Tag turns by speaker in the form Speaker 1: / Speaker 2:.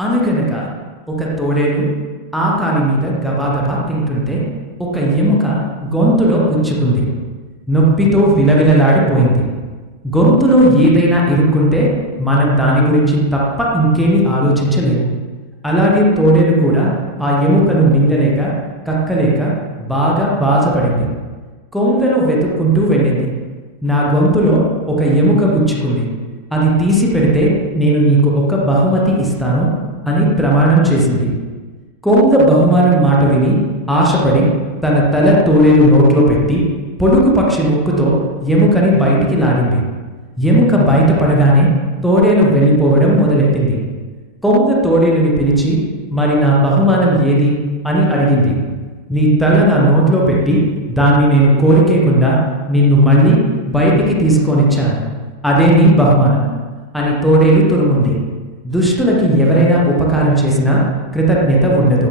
Speaker 1: అనుగనగా ఒక తోడేలు ఆ కాలి మీద గబాగబా తింటుంటే ఒక ఎముక గొంతులో గుచ్చుకుంది నొప్పితో విలవిలలాడిపోయింది. గొంతులో ఏదైనా ఇరుక్కుంటే మనం దాని గురించి తప్ప ఇంకేమీ ఆలోచించలేము. అలాగే తోడేలు కూడా ఆ ఎముకను మింగలేక కక్కలేక బాగా బాధపడింది కొంగను వెతుక్కుంటూ వెళ్ళింది. నా గొంతులో ఒక ఎముక గుచ్చుకుంది అది తీసి పెడితే నేను నీకు ఒక బహుమతి ఇస్తాను. అని ప్రమాణం చేసింది. కొంగ బహుమానం మాట విని ఆశపడి తన తల తోడేలు నోట్లో పెట్టి పొడుగు పక్షి ముక్కుతో ఎముకని బయటికి లాగింది. ఎముక బయటపడగానే తోడేలు వెళ్ళిపోవడం మొదలెట్టింది. కొంగ తోడేలుని పిలిచి మరి నా బహుమానం ఏది? అని అడిగింది. నీ తల నా నోట్లో పెట్టి దాన్ని నేను కోరికేకుండా నిన్ను మళ్ళీ బయటికి తీసుకొనిచ్చాను. అదే నీ బహుమానం అని తోడేలు తురుముంది. దుష్టులకి ఎవరైనా ఉపకారం చేసినా కృతజ్ఞత ఉండదు.